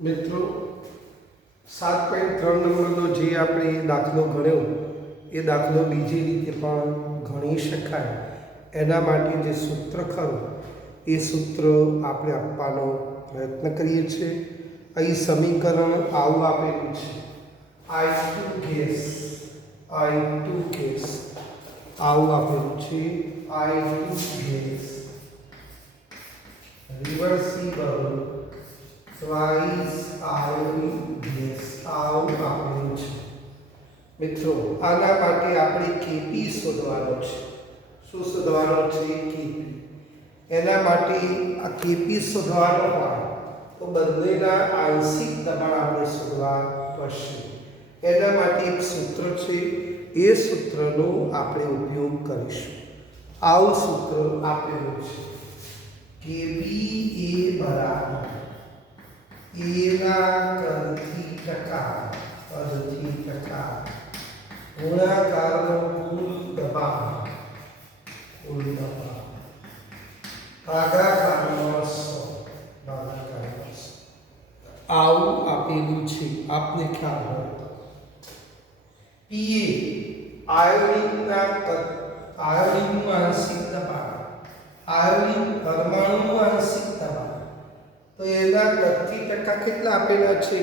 મિત્રો 7.3 નંબરનો જે આપણે દાખલો ગણ્યો એ દાખલો બીજી રીતે પણ ગણી શકાય. એના માટે જે સૂત્ર ખરું એ સૂત્ર આપણે આપવાનો પ્રયત્ન કરીએ છીએ. અહીં સમીકરણ આવું આપેલું છે, I2 ગેસ આવું આપેલું છે, I2 gas reversible twice ionic gas આવું આપેલું છે. મિત્રો આના માટે આપણે Kp શોધવાનો છે. શું શોધવાનો છે? Kp. એના માટે આ Kp શોધવાનો હોય તો બંનેના આંશિક દબાણ આપણે શોધવા પડશે. એના માટે એક સૂત્ર છે, એ સૂત્રનો આપણે ઉપયોગ કરીશું. આવું સૂત્ર આપેલું છે, Kp એ બરાબર એના કદથી ટકા ગુણાકારનો કુલ દબાણ ભાગાકારનો 100 આવું આપેલું છે. આપને ખ્યાલ હોય તો Pa આયોડિનનું આંશિક દબાણ, આયોડિન પરમાણુનું આંશિક દબાણ, તો એના પ્રતિ ટકા કેટલા આપેલા છે?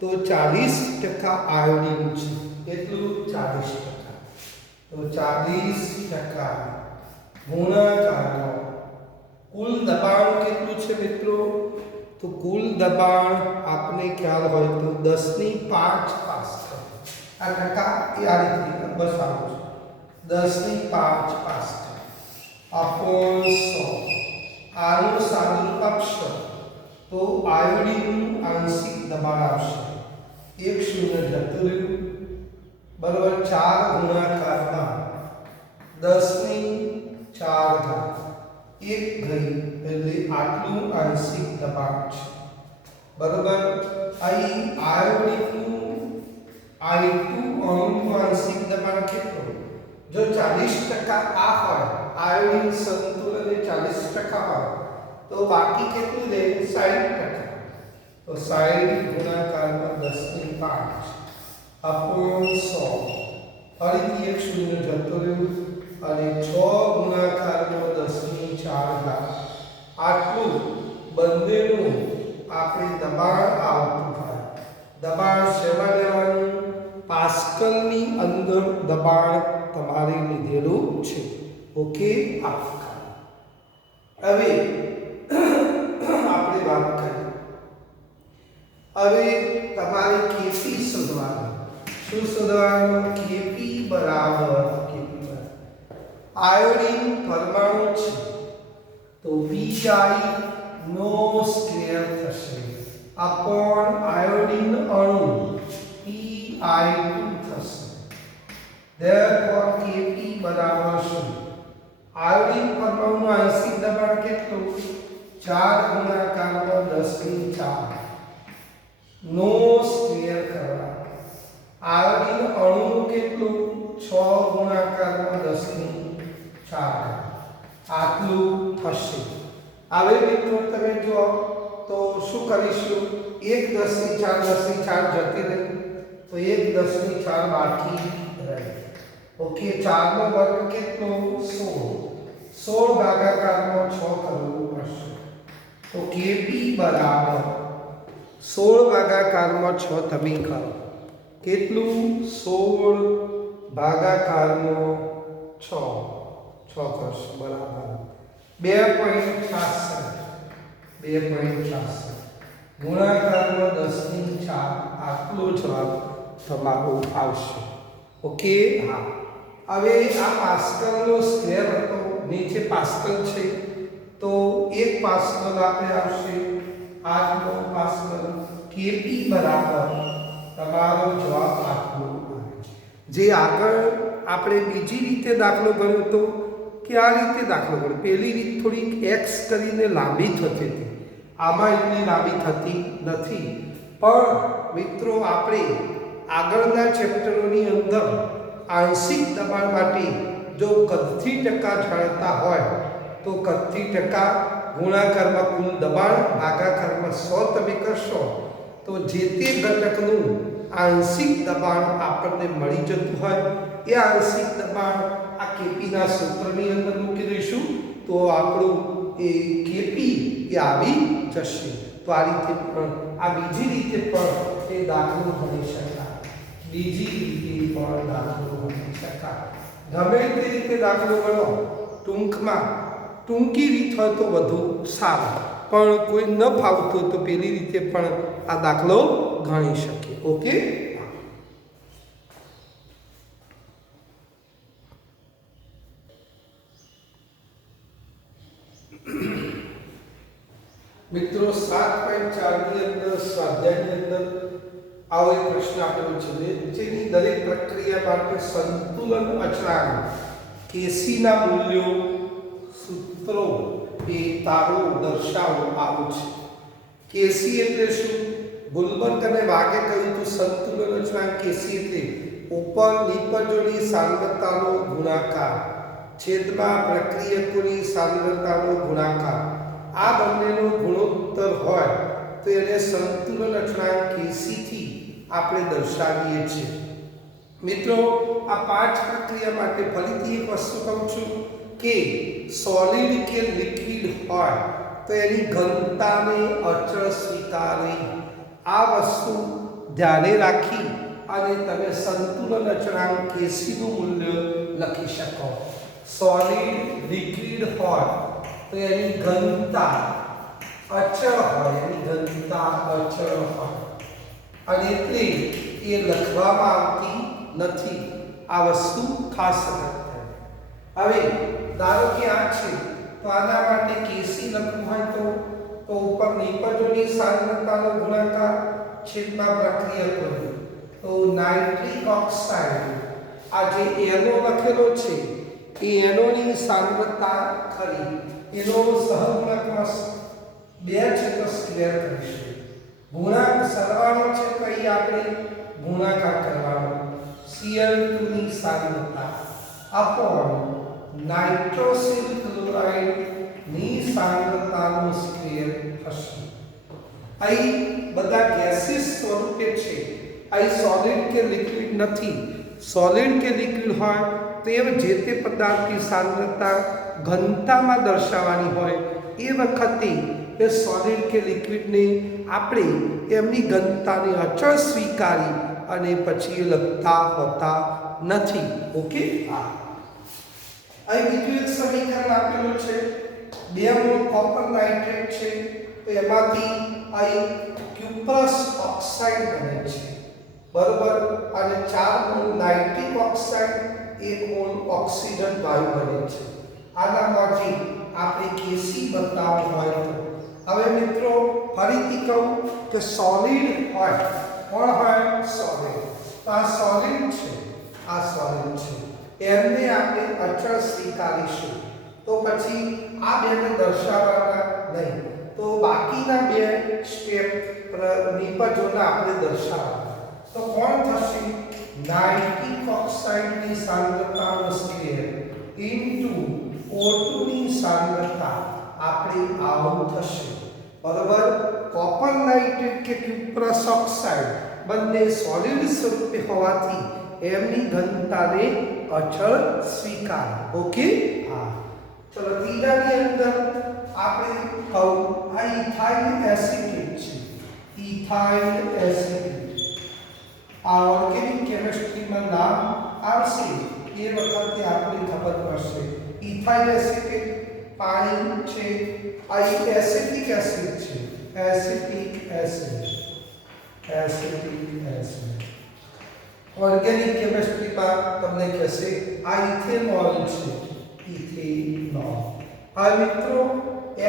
તો 40% આયોડિન છે. કેટલું? 40%. તો 40% ગુણાકારનો કુલ દબાણ કેટલું છે મિત્રો? તો કુલ દબાણ આપને ખ્યાલ હોય તો 10⁵ પાસ્કલ. આ ટકા એ આ રીતે બસાવું છે, 10⁵ પાસ્કલ અપોન 100. આનું સાદુરૂપ આપશો તો આયોડિનનું આંશિક દબાણ આવશે 1 0 જતું રહ્યું બરાબર 4 ગુણાકારમાં 10⁴ 1 ગઈ એટલે આટલું આંશિક દબાણ છે બરાબર. અહીં આયોડિનનું I2 અણુનું આંશિક દબાણ કેટલું? જો 40% આ હોય, આયોડિન સંતુલન 40% હોય તો બાકી કેટલું રહે? 60%. તો 60 ગુણાકારમાં 10⁵ અપોન 100. ફરીથી 1 0 જતો રહ્યું અને 6 ગુણાકારમાં 10⁴. આટલું બંનેનું આપણે દબાણ આવતું હોય. દબાણ શેમાં લેવાનું? પાસ્કલની અંદર દબાણ તમારે લીધેલું છે. ઓકે. હવે આપણે વાત કરીએ. હવે તમારે Kp શોધવાનું. શું શોધવાનું? Kp બરાબર આયોડિન પરમાણુ છે તો Pi નો સ્ક્વેર થશે અપોન આયોડિન અણુ Pi2 થશે. ધેરફોર Kp બરાબર શું? આયોડિન પરમાણુનું આંશિક દબાણ કેટલું? 4 ગુણાકારમાં 10⁴ નો સ્ક્વેર કરવા. આયોડિન અણુનું કેટલું? 6 ગુણાકારમાં 10⁴. આટલું થશે. હવે મિત્રો તમે જો તો શું કરીશું? 1 10⁴ જતી રહી તો 1 10⁴ બાકી રહે. ઓકે. 4 નો વર્ગ કેટલો? 16 ભાગાકારમાં 6 કરવું પડશે. તો Kp બરાબર 16 ભાગાકારમાં 6 તમે કરો. કેટલું? 16 ભાગાકારમાં 6 કરશો બરાબર 2.66 ગુણાકારમાં 10⁴. આટલો જવાબ તમારો આવશે. ઓકે. હા. હવે આ પાસ્કલનો સ્ક્વેર હતો, નીચે પાસ્કલ છે તો 1 પાસ્કલ આપણે આવશે 8 પાસ્કલ. Kp બરાબર તમારો જવાબ આટલો આવે. જે આગળ આપણે બીજી રીતે દાખલો ગણ્યો તો કે આ રીતે દાખલો ગણ્યો. પહેલી રીત થોડીક x કરીને લાંબી થતી હતી, આમાં એટલી લાંબી થતી નથી. પણ મિત્રો આપણે આગળના ચેપ્ટરોની અંદર આંશિક દબાણ માટે જો કદથી ટકા જાણતા હોય તો 31% ગુણાકારમાં કુલ દબાણ ભાગાકારમાં 100 તમે કરશો તો જે તે ઘટકનું આંશિક દબાણ આપણને મળી જતું હોય એ આંશિક દબાણ આ કેપીના સૂત્રની અંદર મૂકી દઈશું તો આપણું એ કેપી એ આવી જશે. તો આ રીતે પણ આ બીજી રીતે પણ એ દાખલો ગણી શકાય. બીજી રીતે પણ દાખલો ગણી શકાય. ગમે તે રીતે દાખલો ગણો, ટૂંકી રીત હોય તો વધુ સારું, પણ કોઈ ન ફાવતું તો પેલી રીતે પણ આ દાખલો ગણી શકે. ઓકે, મિત્રો 7.4 ની અંદર સ્વાધ્યાયની અંદર આવો એક પ્રશ્ન આપેલો છે જેની દરેક પ્રક્રિયા માટે સંતુલન અચળાંક કેસીના મૂલ્યો સૂત્રો એ તારો દર્શાવો આવું છે. કેસી એટલે શું? ગુલબર્ગ અને વાગે કહ્યું હતું સંતુલન અચળાંક કેસી એટલે ઉપર નિપજોની સાંદ્રતાનો ગુણાકાર છેદમાં પ્રક્રિયકોની સાંદ્રતાનો ગુણાકાર. આ બંનેનો ગુણોત્તર હોય તો એને સંતુલન અચળાંક કેસી થી આપણે દર્શાવીએ છીએ. મિત્રો આ 5 પ્રક્રિયા માટે ફરીથી એક વસ્તુ કહું છું કે સોલિડ કે લિક્વિડ હોય તો એની ઘનતાને અચળ સ્વીકારે. આ વસ્તુ ધ્યાને રાખી અને તમે સંતુલન અચળાંક કેસીનું મૂલ્ય લખી શકો. સોલિડ લિક્વિડ હોય તો એની ઘનતા અચળ હોય, અને એટલે એ લખવામાં આવતી નથી. આ વસ્તુ ખાસ રાખજો. હવે ધારો કે આ છે તો આના માટે કેસી લખવું હોય તો ઉપર નિપજોની સાંદ્રતાનો ગુણાકાર છેદમાં પ્રક્રિયકોની. તો નાઇટ્રિક ઓક્સાઇડ આ જે એનો લખેલો છે એ એનોની સાંદ્રતા ખરી, એનો સહગુણકમાં 2 છે તો સ્ક્વેર કરીશું. ગુણાંક સરવાળો છે તો અહીં આપણે ગુણાકાર કરવાનો. Cl2 ની સાંદ્રતા અપોન નાઇટ્રોસિલ ક્લોરાઇડ ની સાંદ્રતાનો સ્ક્વેર થશે. અહીં બધા ગેસીસ સ્વરૂપે છે, અહીં સોલિડ કે લિક્વિડ નથી. સોલિડ કે લિક્વિડ હોય તો એ જે તે પદાર્થની સાંદ્રતા ઘનતામાં દર્શાવવાની હોય એ વખતે એ સોલિડ કે લિક્વિડને આપણે એમની ઘનતાને અચળ સ્વીકારી અને પછી લખતા હોતા નથી. ઓકે, હા. અહીં બીજું એક સમીકરણ આપેલું છે. 2 મોલ કોપર નાઇટ્રેટ છે તો એમાંથી અહીં ક્યુપ્રસ ઓક્સાઇડ બને છે, બરોબર, અને 4 mall nitric oxide, 1 mall oxygen વાયુ બને છે. આનામાંથી આપણે કેસી બતાવવું હોય તો હવે મિત્રો ફરીથી કહું કે સોલિડ હોય, કોણ હોય? સોલિડ. તો આ સોલિડ છે, આ સોલિડ છે, એમને આપણે અચળ સ્વીકારીશું. તો પછી આ બેને દર્શાવવાના નહીં, તો બાકીના 2 સ્ટેપ નિપજોને આપણે દર્શાવવાના. તો કોણ થશે? નાઇટ્રિક ઓક્સાઇડની સાંદ્રતાનો સ્ક્વેર ઇન્ટુ O2 ની સાંદ્રતા આપણે આવું થશે, બરોબર. કોપર નાઇટ્રેટ કે ક્યુપ્રસ ઓક્સાઇડ બંને સોલિડ સ્વરૂપે હોવાથી એમની ઘનતાને અચળ સ્વીકાર. ઓકે, હા. ચલો ત્રીજાની અંદર આપણે કહું આ ઇથાઇલ એસિટેટ છે. ઇથાઇલ એસિટેટ આ ઓર્ગેનિક કેમિસ્ટ્રીમાં નામ આવશે એ વખતે આપણે ખબર પડશે. ઇથાઇલ એસિટેટ પાણી છે, આ એસિટિક એસિડ છે, એસિટિક એસિડ. ઓર્ગેનિક કેમિસ્ટ્રીમાં તમને કહેશે આ ઇથેનોલ છે, ઇથેનોલ. આ મિત્રો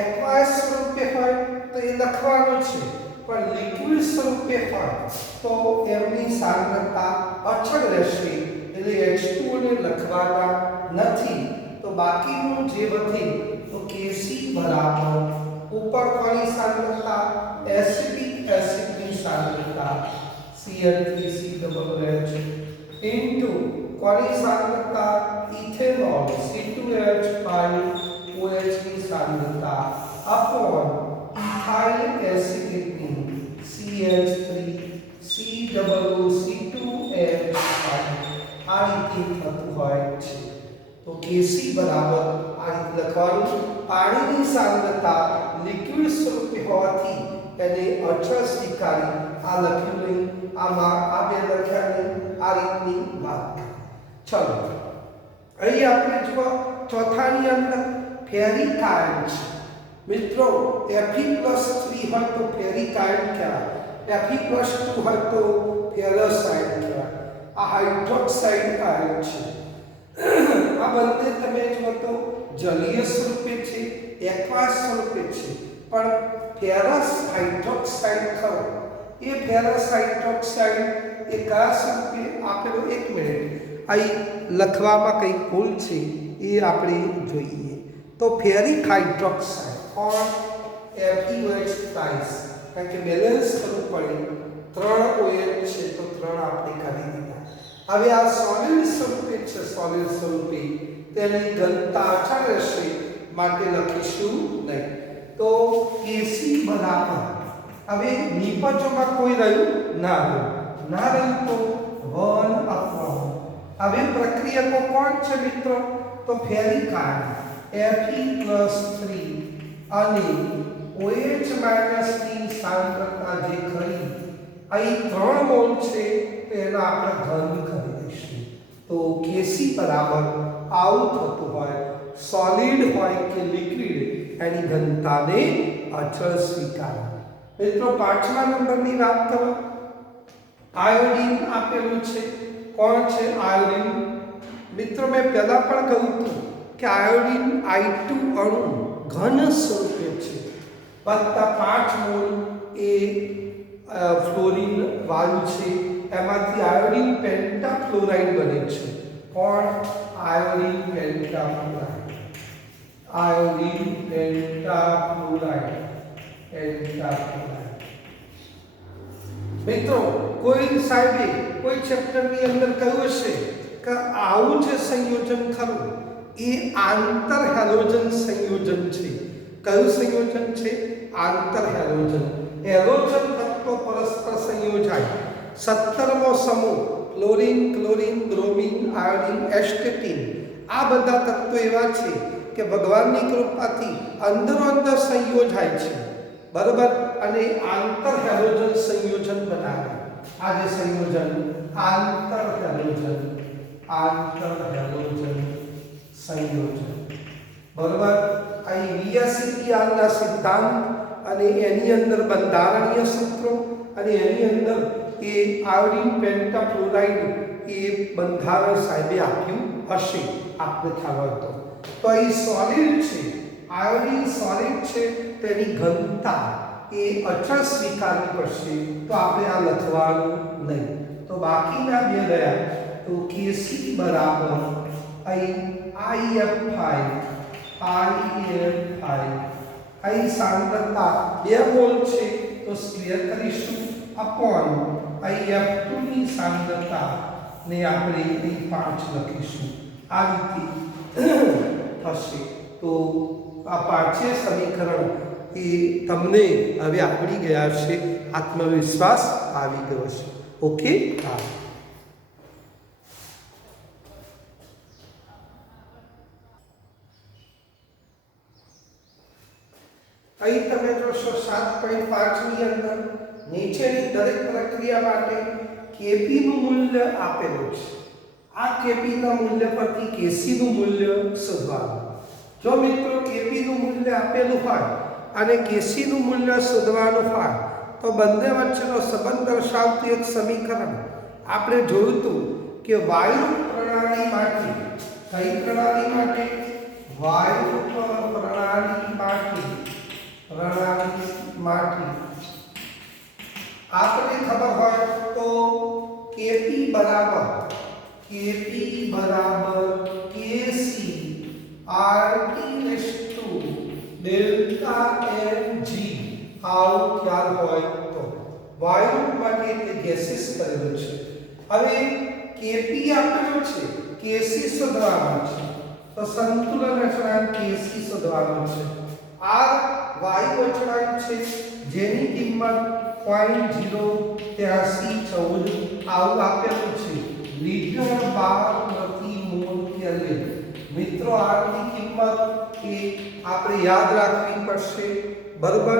એક્વાયસ સ્વરૂપે હોય તો એ લખવાનું છે, પણ લિક્વિડ સ્વરૂપે હોય તો એમની સાંદ્રતા અચળ રહેશે, એટલે H2O ને લખવાના નથી. તો બાકીનું જે વધે તો Kc બરાબર ઉપર કોની સાંદ્રતા? એસિટિક એસિડની સાંદ્રતા Cl3COOH ઇન્ટુ કોની સાંદ્રતા? ઇથેનોલ C2H5OH OH ની સાંદ્રતા અપોન ઇથાઇલ એસિડની CH3COO2H5 આ રીતે થતું હોય છે। તો Kc બરાબર આ રીતે લખવાનું, પાણીની સાંદ્રતા લિક્વિડ સ્વરૂપે હોવાથી એને અચળ સ્વીકારી આ લખ્યું નહીં, આમાં આ બે લખ્યા નહીં, આ રીતની વાત। ચલો અહીં આપણે જો ચોથાની અંદર ફેરિક આયન છે મિત્રો, Fe+3 હોય તો ફેરિક આયન કહેવાય, Fe+2 હોય તો ફેરસ આયન કહેવાય। આ હાઇડ્રોક્સાઇડ આયન છે। આ બંને તમે જો તો જલીય સ્વરૂપે છે, એક્વા સ્વરૂપે છે, પણ ફેરસ હાઇડ્રોક્સાઇડ ખરો એ ફેરસ હાઇડ્રોક્સાઇડ એ કયા સ્વરૂપે આપેલો, એક મિનિટ અહીં લખવામાં કંઈ ભૂલ છે એ આપણે જોઈએ। તો ફેરિક હાઇડ્રોક્સાઇડ ઓર FeOH પ્રાઇસ, કારણ કે બેલેન્સ કરવું પડે, 3 OH છે તો 3 આપણે કરી દીધા। હવે આ સોલિડ સ્વરૂપે છે, સોલિડ સ્વરૂપે તેની ઘનતા અચળ રહેશે માટે લખીશું નહીં। તો Kc બરાબર હવે નિપજોમાં કોઈ રહ્યું ના રહ્યું તો 1/, હવે પ્રક્રિયકો કોણ છે મિત્રો, તો ફેરિક આયન Fe+3 અને OH- ની સાંદ્રતા જે ખરી અહીં 3 મોલ છે તો એનો આપણે ઘન કરી દઈશું। તો Kc બરાબર આવું થતું હોય, સોલિડ હોય કે લિક્વિડ એની ઘનતાને અચળ સ્વીકાર। મિત્રો 5મા નંબરની વાત કરો, આયોડિન આપેલું છે। કોણ છે આયોડિન? મિત્રો મેં પહેલા પણ કહ્યું હતું કે આયોડિન I2 અણુ ઘન સ્વરૂપે છે, વત્તા 5 મોલ એ ફ્લોરિન વાયુ છે, એમાંથી આયોડિન પેન્ટાફ્લોરાઇડ બને છે। કોણ? Iodine pentafluoride, iodine pentafluoride. મિત્રો કોઈ સાહેબે કોઈ ચેપ્ટરની અંદર કહ્યું હશે કે આવું જે સંયોજન ખરું એ આંતર હેલોજન સંયોજન છે। કયું સંયોજન છે? આંતર હેલોજન। હેલોજન તત્વો પરસ્પર સંયોજાય, 17મો સમૂહ ક્લોરીન, ક્લોરીન, બ્રોમિન, આયોડિન, એસ્ટેટિન, આ બધા તત્વો એવા છે કે ભગવાનની કૃપાથી અંદરો અંદર સંયોજાય છે, બરાબર, અને આંતર હેલોજન સંયોજન બનાવે। આ જે સંયોજન આંતર હેલોજન સંયોજન, બરાબર। અહીં VSEPR ના સિદ્ધાંત અને એની અંદર બંધારણીય સૂત્રો અને એની અંદર એ આયોડિન પેન્ટાફ્લોરાઇડ એ બંધારણ સાહેબે આપ્યું હશે, આપને ખ્યાલ હોય તો। તો અહીં સોલિડ છે, આયોડિન સોલિડ છે, તેની ઘનતા એ અચળ સ્વીકારવી પડશે, તો આપણે આ લખવાનું નહીં। તો બાકીના બે રહ્યા, તો Kc બરાબર અહીં IF5 અહીં સાંદ્રતા 2 મોલ છે તો સ્ક્વેર કરીશું, અપોન અહીં F2 ની સાંદ્રતા ને આપણે અહીં 5 લખીશું, આ રીતે થશે। તો આ પાઠ્ય સમીકરણ એ તમને હવે આવડી ગયા છે, આત્મવિશ્વાસ આવી ગયો છે। ઓકે, હા। અહીં તમે જોશો 7.5 ની અંદર નીચેની દરેક પ્રક્રિયા માટે Kp નું મૂલ્ય આપેલું છે। આ Kp ના મૂલ્ય પરથી Kc નું મૂલ્ય શોધવાનું। જો મિત્રો Kp નું મૂલ્ય આપેલું હોય અને Kc નું મૂલ્ય શોધવાનું હોય તો બંને વચ્ચેનો સંબંધ દર્શાવતું એક સમીકરણ આપણે જોયું હતું કે વાયુ પ્રણાલી માટે, કઈ પ્રણાલી માટે? વાયુ પ્રણાલી માટે આપણે ખબર હોય તો Kp બરાબર Kc RT ∆Mg આવો ખ્યાલ હોય તો વાયુ માટે એટલે ગેસીસ કરેલું છે। હવે Kp આપેલું છે, Kc શોધવાનું છે, તો સંતુલન અચળાંક Kc શોધવાનો છે. R વાયુ અચળાંક છે જેની કિંમત 0.08314 આવું આપેલું છે લીટર 12 પ્રતિ મોલ કેલ્વિન. મિત્રો R ની કિંમત એ આપણે યાદ રાખવી પડશે, બરાબર.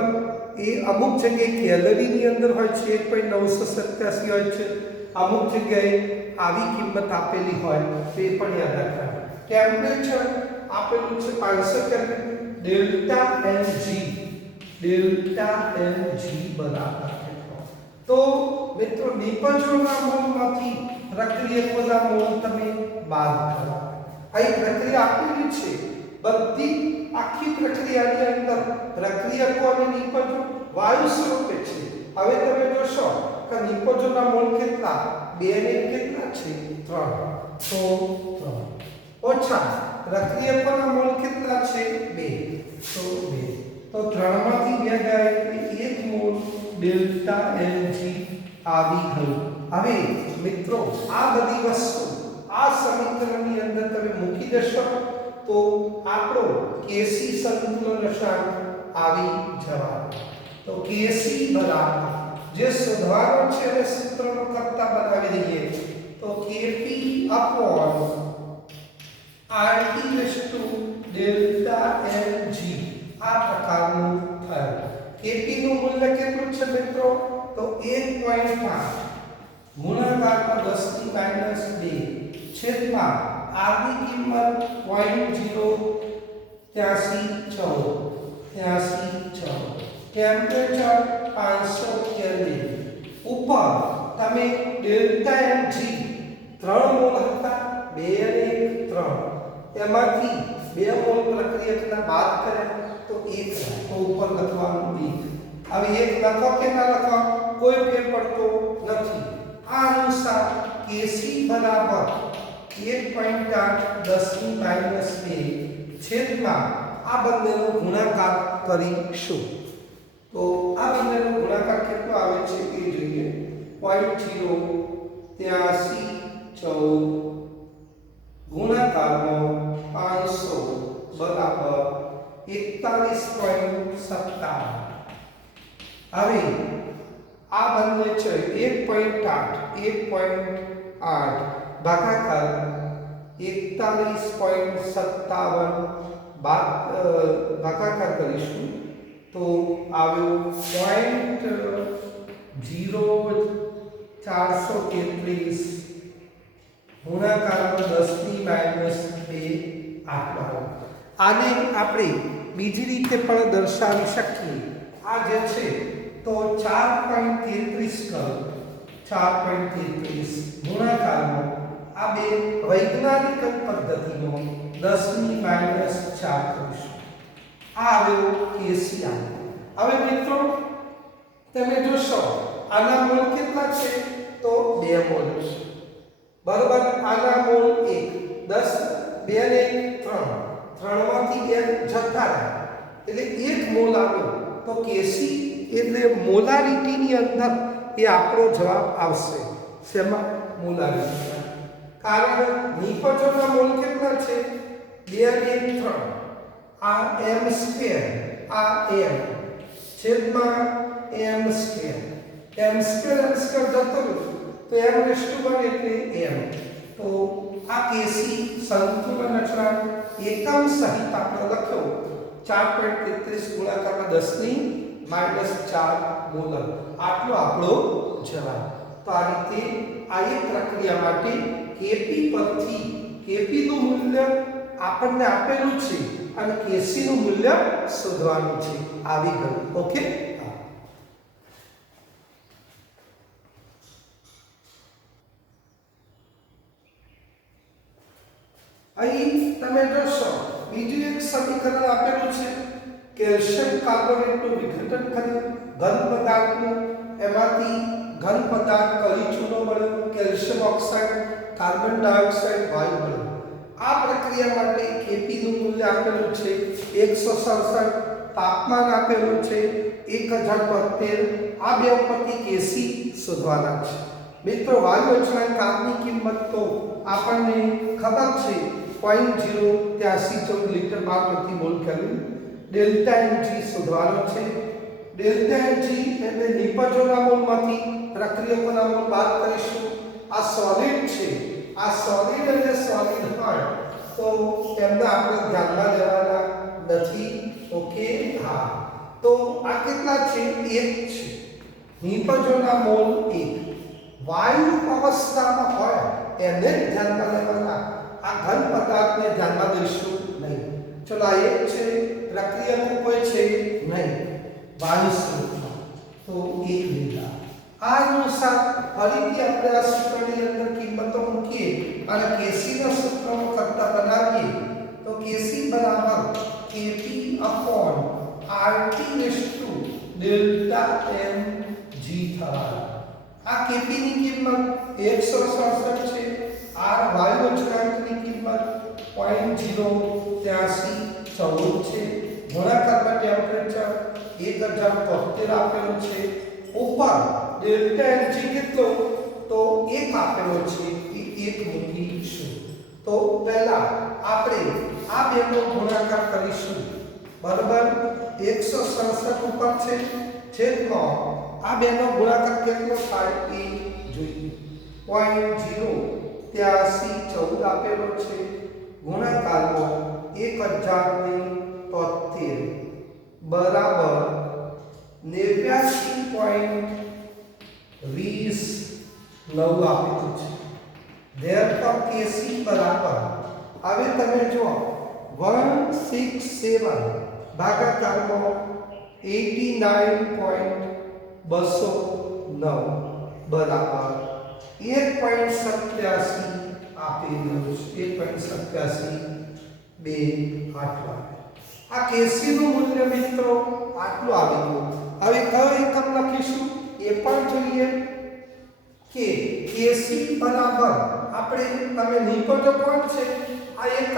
એ અમુક જગ્યાએ કેલરીની અંદર હોય છે 1.987 હોય છે, અમુક જગ્યાએ આવી કિંમત આપેલી હોય તો એ પણ યાદ રાખવાનું. ટેમ્પરેચર આપેલું છે 500 કેલ્વિન. ડેલ્ટા Ng બરાબર તો મિત્રો નિપજોના મોલમાંથી પ્રક્રિયકોના મોલ તમે બાદ કરો. અહીં પ્રક્રિયા આપેલી છે, બધી આખી પ્રક્રિયાની અંદર પ્રક્રિયકો અને નિપજો વાયુ સ્વરૂપે છે. હવે તમે જોશો કે નિપજોના મોલ કેટલા 2 ને કેટલા છે 3, તો 3 ઓછા પ્રક્રિયકોના મોલ કેટલા છે 2, તો 2, તો 3 માંથી 2 ગયા એટલે 1 મોલ ડેલ્ટા Ng આવી ગયું. હવે મિત્રો આ બધી વસ્તુ આ સમીકરણની અંદર તમે મૂકી દેશો તો આપણો Kc સંતુલન અચળાંક આવી જવાનો. તો Kc બરાબર જે શોધવાનો છે એને સૂત્રનો કરતા બનાવી દઈએ તો Kp upon RT delta Ng આ પ્રકારનું થયું. Kp નું મૂલ્ય કેટલું છે મિત્રો? તો 1.5 ગુણાકારમાં 10 ની -2 છેદમાં R ની કિંમત 0.8314 ટેમ્પરેચર 500 કેલ્વિન. ઉપર તમે ડેલ્ટા Ng 3 મોલ હતા 2 અને 3 એમાંથી 2 મોલ પ્રક્રિયકના બાદ કર્યા તો 1 તો ઉપર લખવાનું 1. હવે 1 લખો કે ના લખો કોઈ ફેર પડતો નથી. આ અનુસાર Kc બરાબર 1.8 10 ની -2 છેદમાં આ બંનેનો ગુણાકાર કરીશું. તો આ બંનેનો ગુણાકાર કેટલો આવે છે એ જોઈએ. 0.08314 ગુણાકારમાં 500 બરાબર 41.57. હવે આ બંને છે 1.8 ભાગાકાર 41.57 ભાગાકાર કરીશું તો આવ્યો 0.0433 ગુણાકારમાં 10 ની -2 આટલો. આને આપણે બીજી રીતે પણ દર્શાવી શકીએ. આ જે છે તો 4.33 કરો 4.33 ગુણાકારમાં આ બે વૈજ્ઞાનિક પદ્ધતિનો 10 ની -4 કરીશું. આ આવ્યો Kc. હવે મિત્રો તમે જોશો આના મોલ કેટલા છે તો 2 મોલ છે, બરાબર. આના મોલ 1 10 2 ને 3 માંથી 2 જતા રહ્યા એટલે 1 મોલ આવ્યો. તો Kc એટલે મોલારિટીની અંદર એ આપણો જવાબ આવશે. શેમાં? મોલારિટી. કારણ નિપજોના મોલ કેટલા છે 2 અને 3. આ m², આ m છેદમાં m². m² જતો તો m⁻1 એટલે m. તો આ Kc સંતુલન અચળાંક એકમ સહિત આપણે લખ્યો 4.33 ગુણાકારમાં 10 ની -4 મોલ. આટલો આપણો જવાબ. તો આ રીતે આ એક પ્રક્રિયા માટે Kp પરથી Kp નું મૂલ્ય આપણને આપેલું છે અને Kc નું મૂલ્ય શોધવાનું છે. આવી ગયું. ઓકે. અહીં તમે જોશો બીજું એક સમીકરણ આપેલું છે. કેલ્શિયમ કાર્બોનેટનું વિઘટન કર્યું ઘન પદાર્થનું, એમાંથી ઘન પદાર્થ કલીચૂનો મળ્યો, કેલ્શિયમ ઓક્સાઇડ, કાર્બન ડાયોક્સાઇડ, વાયુ મળ્યો. આ પ્રક્રિયા માટે Kp નું મૂલ્ય આપેલું છે 167, તાપમાન આપેલું છે 1072. આ બે ઉપરથી Kc શોધવાના છે. મિત્રો વાયુ અચળાંક ની કિંમત તો આપણને ખબર છે 0.08314 લિટર બાર પ્રતિ મોલ કેલ્વિન. ડેલ્ટા Mg શોધવાનો છે. ડેલ્ટા Mg એટલે નિપજોના મોલમાંથી પ્રક્રિયકોના મોલ બાદ કરીશું. આ સોલિડ છે, આ સોલિડ અને સોલિડ હોય તો એમને આપણે ધ્યાનમાં લેવાના નથી. ઓકે, હા. તો આ કેટલા છે? 1 છે. નિપજોના મોલ 1. વાયુ અવસ્થામાં હોય એને ધ્યાનમાં લેવાના, આ ઘન પદાર્થને ધ્યાનમાં લઈશું નહીં. ચલો, આ 1 છે. પ્રક્રિયકો કોઈ છે નહીં વાયુ સ્વરૂપમાં, તો 1 લીધા. આ અનુસાર ફરીથી આપણે આ સૂત્રની અંદર કિંમતો મૂકીએ અને Kc ના સૂત્રનો કરતા બનાવીએ તો Kc બરાબર Kp upon RT delta Mg થશે. આ Kp ની કિંમત 167 છે. R વાયુ અચળાંકની કિંમત 0.08314 છે. ગુણાકારમાં ટેમ્પરેચર 1073 આપેલું છે. ઉપર ડેલ્ટા Mg કેટલો? તો 1 આપેલો છે, એ 1 મૂકીશું. તો પહેલા આપણે આ બેનો ગુણાકાર કરીશું. બરાબર, 167 ઉપર છે છેદમાં આ બેનો ગુણાકાર કેટલો થાય એ જોઈએ. 0.08314 આપેલો છે. ગુણાકારમાં 1073 બરાબર 89.29 આપેલું છે. ધેરફોર Kc બરાબર, હવે તમે જો 167 ભાગાકારમાં 89.209 બરાબર 1.87 આપેલું છે. 1.8728 આ Kc નું મૂલ્ય મિત્રો આટલું આવી ગયું. હવે કયો એકમ લખીશું એ પણ જોઈએ કે Kc બરાબર આપણે તમે નિપજો કોણ છે? આ એક જ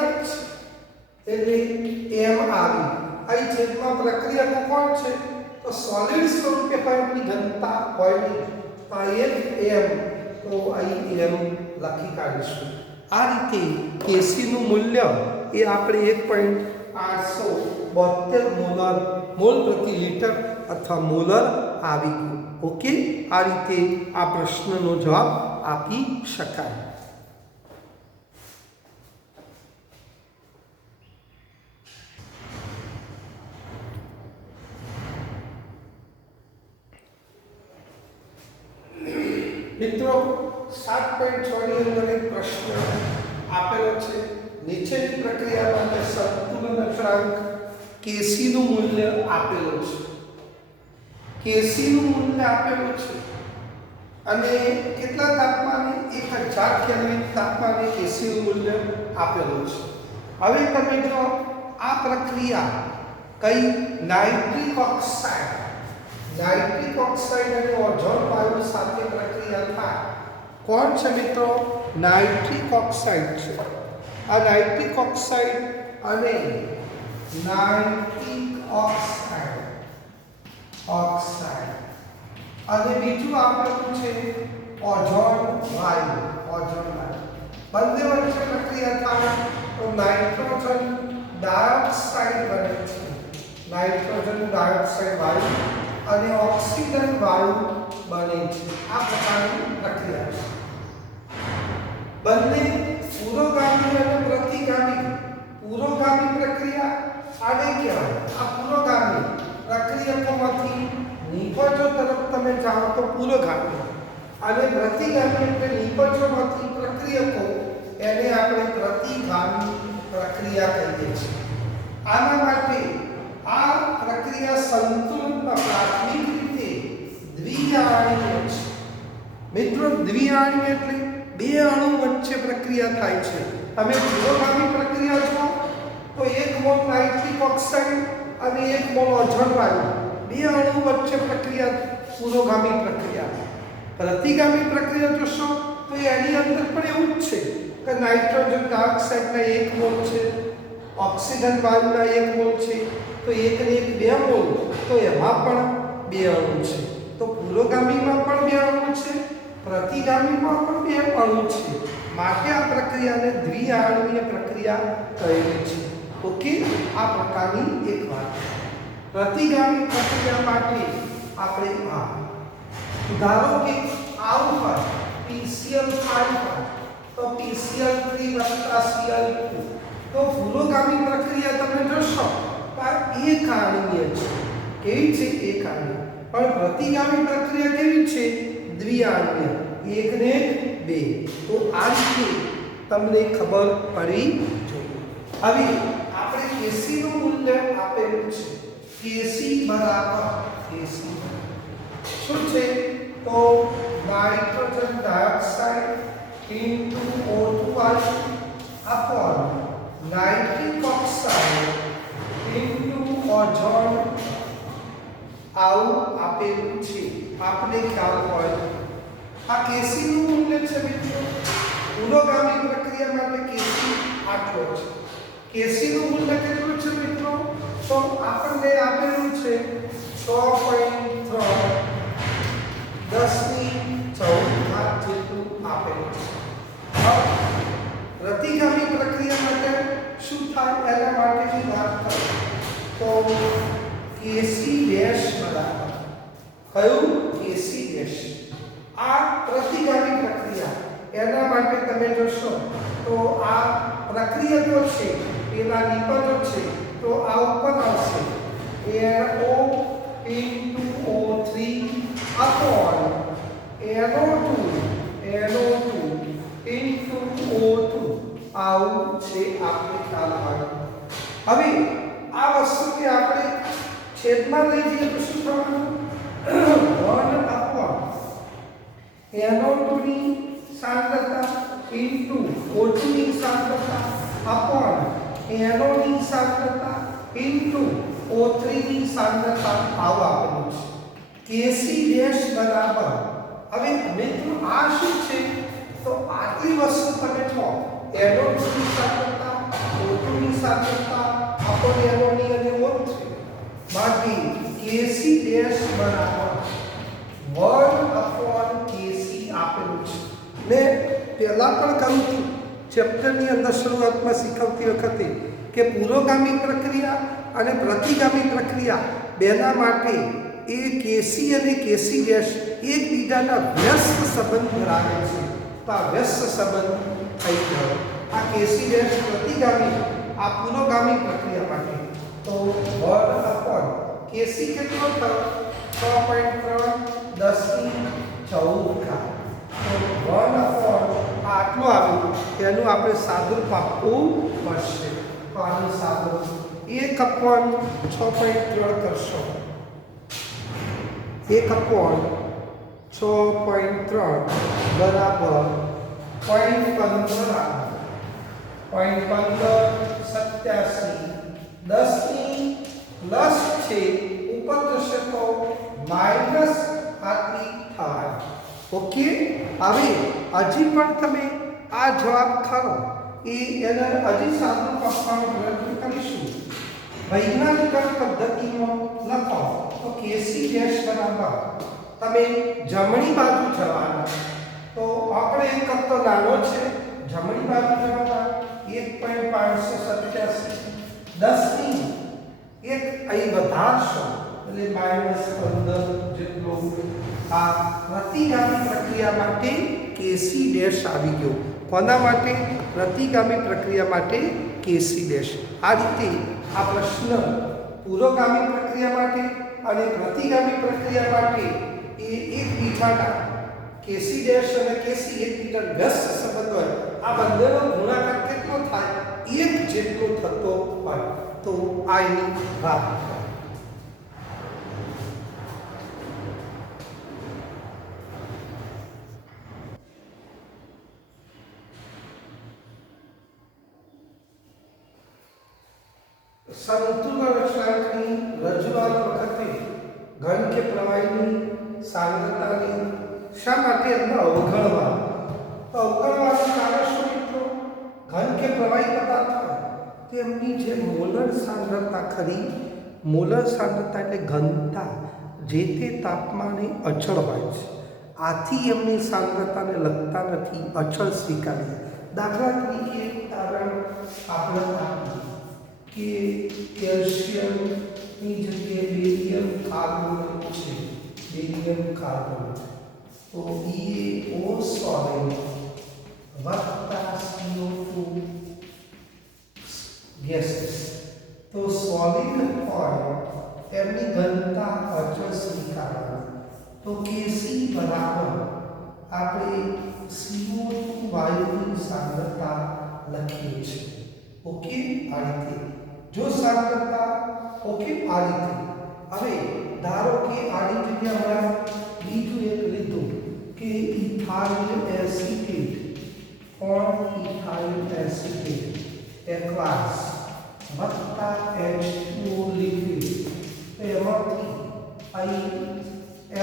છે એટલે m આવી. અહીં છેદમાં પ્રક્રિયા કોણ છે? તો સોલિડ સ્વરૂપે પાણીની ઘનતા હોય નહીં, આ એક m, તો અહીં m લખી કાઢીશું. આ રીતે Kc નું મૂલ્ય એ આપણે 1.872 મોલ પ્રતિ લિટર અથવા મોલર આવી ગયું. ઓકે, આ રીતે આ પ્રશ્નનો જવાબ આપી શકાય. મિત્રો 7.6 ની અંદર એક પ્રશ્ન આપેલો છે. નીચેની પ્રક્રિયા માટે સંતુલન અચળાંક Kc નું મૂલ્ય આપેલું છે. Kc નું મૂલ્ય આપેલું છે અને કેટલા તાપમાને? 1000 કેલ્વિન તાપમાને Kc નું મૂલ્ય આપેલું છે. હવે તમે જો આ પ્રક્રિયા કઈ નાઇટ્રિક ઓક્સાઇડ અને ઓઝોન વાયુ સાથે પ્રક્રિયા થાય. કોણ છે મિત્રો? નાઇટ્રિક ઓક્સાઇડ છે. આ નાઇટ્રિક ઓક્સાઇડ અને અને બીજું આપેલું છે ઓઝોન વાયુ. બંને વચ્ચે પ્રક્રિયા થાય તો નાઇટ્રોજન ડાયોક્સાઇડ બને છે. નાઇટ્રોજન ડાયોક્સાઇડ વાયુ અને ઓક્સિજન વાયુ બને છે. આ પ્રકારની પ્રક્રિયા છે. બંને પુરોગામી અને પ્રતિગામી. પુરોગામી પ્રક્રિયા આને કહેવાય. આ પુરોગામી પ્રક્રિયકોમાંથી નિપજો તરફ તમે જાઓ તો પુરોગામી, અને પ્રતિગામી એટલે નિપજોમાંથી પ્રક્રિયકો, એને આપણે પ્રતિગામી પ્રક્રિયા કહીએ છીએ. આના માટે આ પ્રક્રિયા સંતુલનમાં પ્રાથમિક રીતે દ્વિઆણીય છે. મિત્રો, દ્વિઆણીય એટલે બે અણુ વચ્ચે પ્રક્રિયા થાય છે. તમે પુરોગામી પ્રક્રિયા જુઓ તો 1 મોલ નાઇટ્રિક ઓક્સાઇડ અને 1 મોલ ઓઝોન વાયુ, બે અણુ વચ્ચે પ્રક્રિયા પુરોગામી પ્રક્રિયા. પ્રતિગામી પ્રક્રિયા જોશો તો એની અંદર પણ એવું જ છે કે નાઇટ્રોજન ડાયોક્સાઇડના 1 મોલ છે, ઓક્સિજન વાયુના 1 મોલ છે, તો 1 ને 1 2 મોલ, તો એમાં પણ 2 અણુ છે. તો પુરોગામીમાં પણ 2 અણુ છે, પ્રતિગામીમાં પણ બે અણુ છે, માટે આ પ્રક્રિયાને દ્વિઆણવીય પ્રક્રિયા કહેલી છે. ઓકે, આ પ્રકારની એક વાત. પ્રતિગામી પ્રક્રિયા માટે આપણે ધારો કે આવું હોય PCl5 હોય તો PCl3 Cl2, તો પુરોગામી પ્રક્રિયા તમે જોશો તો આ એકાણીય છે. કેવી છે? એકાણીય. પણ પ્રતિગામી પ્રક્રિયા કેવી છે? દ્વિઆણવીય, 1 ને 2. તો આ રીતે તમને ખબર પડી જોઈએ. હવે આપણે Kc નું મૂલ્ય આપેલું છે. Kc બરાબર Kc શું છે? તો nitrogen dioxide into O2 upon nitric oxide into ozone આવું આપેલું છે. આપને ખ્યાલ હોય આ Kc નું મૂલ્ય છે મિત્રો. પુરોગામી પ્રક્રિયા માટે Kc આટલો છે. Kc નું મૂલ્ય કેટલું છે મિત્રો? તો આપણને આપેલું છે 6.3 1014 જેટલું આપેલું છે. પ્રતિગામી પ્રક્રિયા માટે શું થાય એના માટેની વાત કરું તો Kc ડેશ બરાબર કયું? Kc dash. આ પ્રતિગામી પ્રક્રિયા એના માટે તમે જોશો તો આ પ્રક્રિયા જો છે એના નિપજો છે તો આ ઉપર આવશે NO into O3 upon NO2 into O2 આવું છે. આપણે ખ્યાલ હોય. હવે આ વસ્તુને આપણે છેદમાં લઈ જઈએ તો શું થવાનું? 1 upon NO2 ની સાંદ્રતા into O2 ની સાંદ્રતા upon NO ની સાંદ્રતા into O3 ની સાંદ્રતા આવું આપેલું છે. Kc ડેશ બરાબર. હવે મિત્રો આ શું છે? તો આટલી વસ્તુ તમે કહો NO2 ની સાંદ્રતા O2 ની સાંદ્રતા upon NO ની અને O3 બાકી Kc ડેશ બરાબર 1 upon Kc આપેલું છે. ને પહેલા પણ કહ્યું હતું ચેપ્ટરની અંદર શરૂઆતમાં શીખવતી વખતે કે પુરોગામી પ્રક્રિયા અને પ્રતિગામી પ્રક્રિયા બેના માટે એ Kc અને Kc ડેશ એકબીજાના વ્યસ્ત સંબંધ ધરાવે છે. તો આ વ્યસ્ત સંબંધ થઈ ગયો. આ Kc ડેશ પ્રતિગામી, આ પુરોગામી પ્રક્રિયા માટે. તો 1 upon Kc કેટલો થયો? 6.3 1014. તો 1 upon આટલું આવ્યું એનું આપણે સાદુરૂપ આપવું પડશે. તો આનું સાદુરૂપ 1 upon 6.3 કરશો. 1 upon 6.3 બરાબર 0.15 10 ની પ્લસ છે ઉપર જશે તો માઇનસ આટલી થાય. ઓકે, હવે હજી પણ તમે આ જવાબ ખરો એને હજી સાદું આપવાનો પ્રયત્ન કરીશું. વૈજ્ઞાનિક પદ્ધતિમાં લખો તો Kc ડેશ બરાબર તમે જમણી બાજુ જવાના. તો આપણે એક તો નાનો છે, જમણી બાજુ જવાના 1.587 10 ની એક અહીં વધારશો એટલે -15 જેટલો. આ પ્રતિગામી પ્રક્રિયા માટે Kc ડેશ આવી ગયો. કોના માટે? પ્રતિગામી પ્રક્રિયા માટે Kc ડેશ. આ રીતે આ પ્રશ્ન પુરોગામી પ્રક્રિયા માટે અને પ્રતિગામી પ્રક્રિયા માટે એ એકબીજાના Kc ડેશ અને Kc એકબીજાના વ્યસ્ત સંબંધ હોય. આ બંનેનો ગુણાકાર કેટલો થાય? 1 જેટલો થતો હોય. તો આ એની વાત. સંતુલન અચળાંકની રજૂઆત વખતે ઘન કે પ્રવાહીની સાંદ્રતાની શા માટે એમને અવગણવા? તો અવગણવાનું કારણ શું મિત્રો? ઘન કે પ્રવાહી પદાર્થ હોય તેમની જે મોલર સાંદ્રતા ખરી, મોલર સાંદ્રતા એટલે ઘનતા જે તે તાપમાને અચળ હોય છે. આથી એમની સાંદ્રતાને લગતા નથી, અચળ સ્વીકારીએ. દાખલા તરીકે એક ઉદાહરણ આપણે આપીએ કે કેલ્શિયમની જગ્યાએ બેરિયમ કાર્બોનેટ છે, બેરિયમ કાર્બોનેટ, તો BaO સોલિડ વત્તા CO2 ગેસીસ, તો સોલિડ હોય એમની ઘનતા અચળ સ્વીકારવાની. તો Kc બરાબર આપણે CO2 વાયુની સાંદ્રતા લખીએ છીએ. ઓકે, આ રીતે જો સાંદ્રતા ઓકે આ રીતે. હવે ધારો કે આની જગ્યાએ આપણે બીજું એક લીધું કે ઇથાઇલ એસિટેટ, કોણ ઇથાઇલ એસિટેટ એકલાસ વત્તા H2O લિક્વિડ, તો એમાંથી અહીં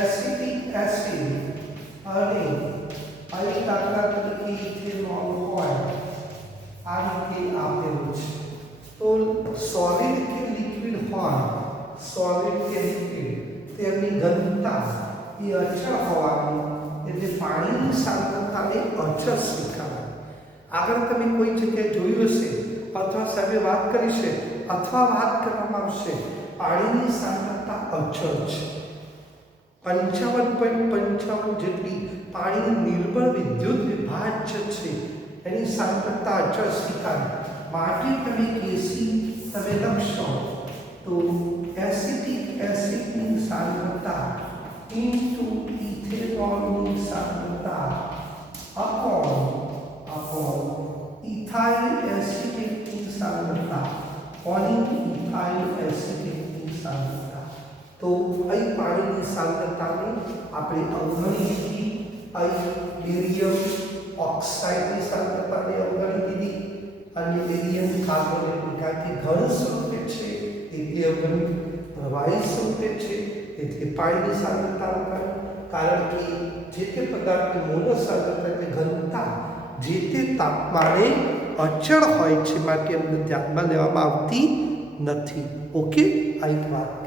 એસિટિક એસિડ અને અહીં દાખલા તરીકે ઇથેનોલ હોય, આ રીતે આપેલું છે. તો સોલિડ કે લિક્વિડ હોય, સોલિડ કે લિક્વિડ તેમની ઘનતા એ અચળ હોવાની, એટલે પાણીની સાંદ્રતાને અચળ સ્વીકારવાની. આગળ તમે કોઈ જગ્યાએ જોયું હશે અથવા સાહેબે વાત કરી છે અથવા વાત કરવામાં આવશે પાણીની સાંદ્રતા અચળ છે. 55.55 જેટલી પાણીની નિર્બળ વિદ્યુત વિભાજ્ય છે, એની સાંદ્રતા અચળ સ્વીકારે. માટે તમે Kc તમે લખશો તો એસિટિક એસિડની સાંદ્રતા ઇન્ટુ ઇથેનોલની સાંદ્રતા અપોન ઇથાઇલ એસિટેટની સાંદ્રતા કોની ઇથાઇલ એસિટેટની સાંદ્રતા. તો અહીં પાણીની સાંદ્રતાને આપણે અવગણી દીધી, અહીં બેરિયમ ઓક્સાઇડની સાંદ્રતાને અવગણી દીધી અને બેરિયમ કાર્બોનેટની, કારણ કે ઘન સ્વરૂપે છે એટલે અવગણી, પ્રવાહી સ્વરૂપે છે એટલે પાણીની સાંદ્રતા અવગણી. કારણ કે જે તે પદાર્થની મૂળ સાંદ્રતા એટલે ઘનતા જે તે તાપમાને અચળ હોય છે, માટે એમને ધ્યાનમાં લેવામાં આવતી નથી. ઓકે, આ એક વાત.